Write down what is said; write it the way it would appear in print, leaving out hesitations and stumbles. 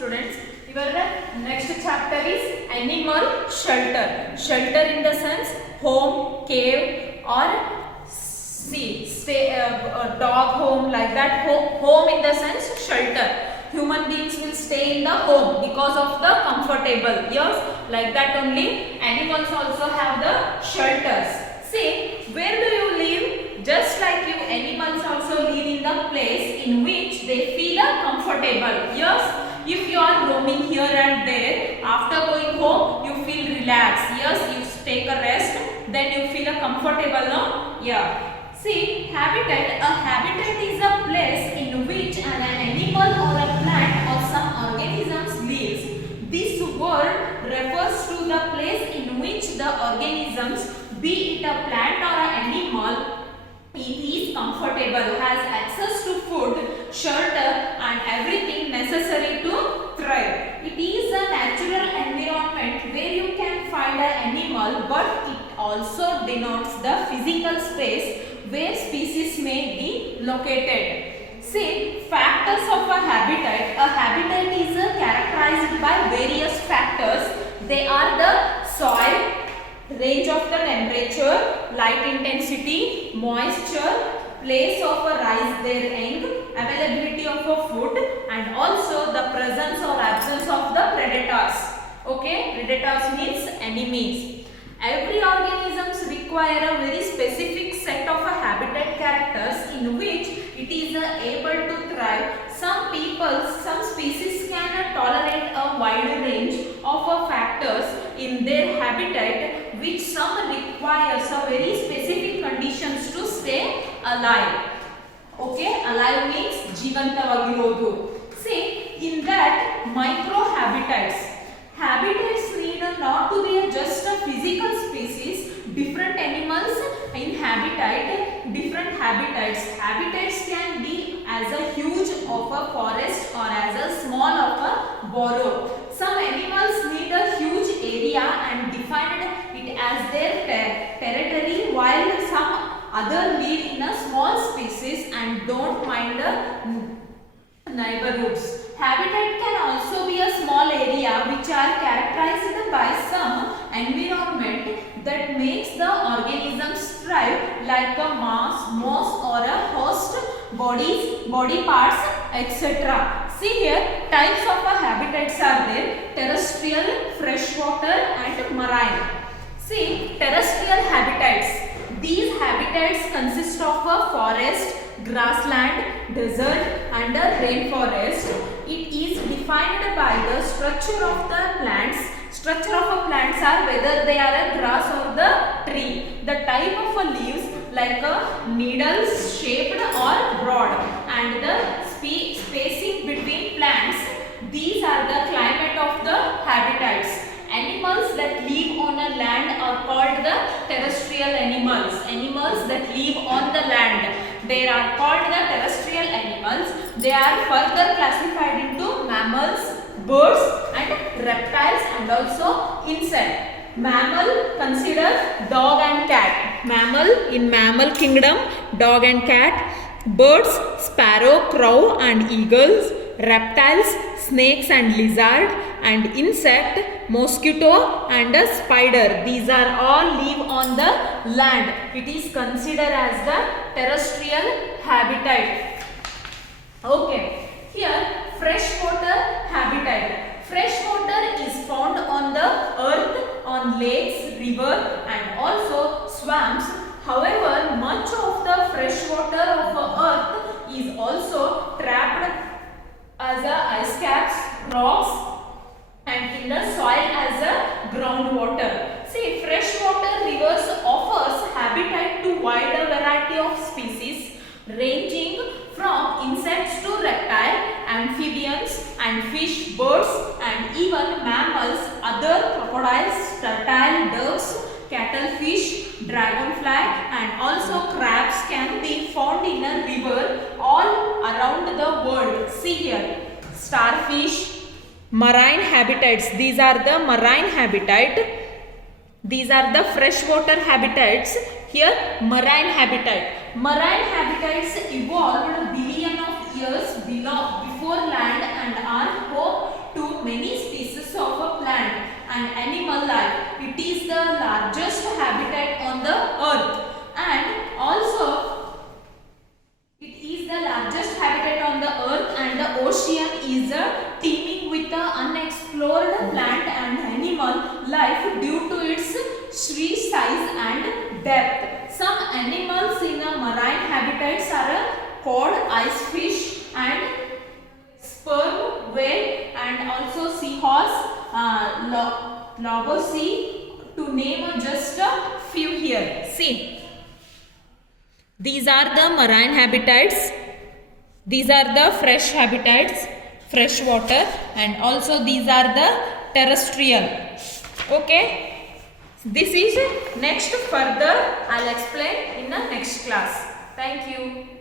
students. Your next chapter is animal shelter. Shelter in the sense home, cave, or dog home, like that. Home in the sense shelter. Human beings will stay in the home because of the comfortable. Yes, like that only. Animals also have the shelters. See, where do you live? Just like you, animals also live in the place in which they feel comfortable. Yes, if you are roaming here and there, after going home, you feel relaxed. Yes, you take a rest, then you feel comfortable, no? Yeah. See, habitat. A habitat is a place in which an animal or a plant or some organisms lives. This word refers to the place in which the organisms, be it a plant or an animal, it is comfortable, has access to food, shelter and everything necessary to thrive. It is a natural environment where you can find an animal, but it also denotes the physical space where species may be located. See, factors of a habitat. A habitat is characterized by various factors. They are the soil, range of the temperature, light intensity, moisture, place of a rise their young, availability of a food, and also the presence or absence of the predators. Okay, predators means enemies. Every organisms require a very specific set of habitat characters in which it is able to thrive. Some species can tolerate a wide range of factors in their habitat, which some requires a very specific conditions to stay alive. Okay, alive means jivantavagirodu. See, in that microhabitats. Habitats need not to be just a physical species. Different animals inhabit different habitats. Habitats can be as a huge of a forest or as a small of a burrow. Some animals need a huge area and define it as their territory, while some other live in a small species and don't mind the neighborhoods. Habitat can also be a small area which are characterized by some environment that makes the organisms thrive, like a moss or a host body parts, etc. See here, types of habitats are there: terrestrial, freshwater and marine. See, terrestrial habitats. These habitats consist of a forest, grassland, desert and a rainforest. It is defined by the structure of the plants. Structure of a plants are whether they are a grass or the tree. The type of a leaves, like a needles shaped or broad, and the spacing between plants. These are the climate of the habitats. Animals that live on a land are called the terrestrial animals. Animals that live on the land, they are called the terrestrial animals. They are further classified into mammals, birds and reptiles and also insects. Mammal, consider dog and cat. Mammal, in mammal kingdom, dog and cat. Birds, sparrow, crow and eagles. Reptiles, snakes and lizard. And insect, mosquito and a spider. These are all live on the land. It is considered as the terrestrial habitat. Okay, here freshwater habitat. Freshwater is found on the earth, on lakes, river and also swamps. However, much of the freshwater of earth is also trapped as ice caps, rocks and in the soil as a groundwater. See, freshwater rivers offers habitat to wider variety of species ranging from insects to reptile, amphibians and fish, birds and even mammals, other crocodiles, turtle, doves, cuttlefish, dragonfly and also crabs can be found in a river all around the world. See here, starfish, marine habitats. These are the marine habitat. These are the freshwater habitats. Here, marine habitat. Marine habitats evolved billion of years before land and are home to and animal life. It is the largest habitat on the earth, and also it is the largest habitat on the earth, and the ocean is teeming with the unexplored plant and animal life due to its sheer size and depth. Some animals in the marine habitats are cod, ice fish, and sperm whale, and also seahorse, lobosea, to name just a few here. See. These are the marine habitats, these are the fresh habitats, fresh water, and also these are the terrestrial. Okay, this is next further I'll explain in the next class. Thank you.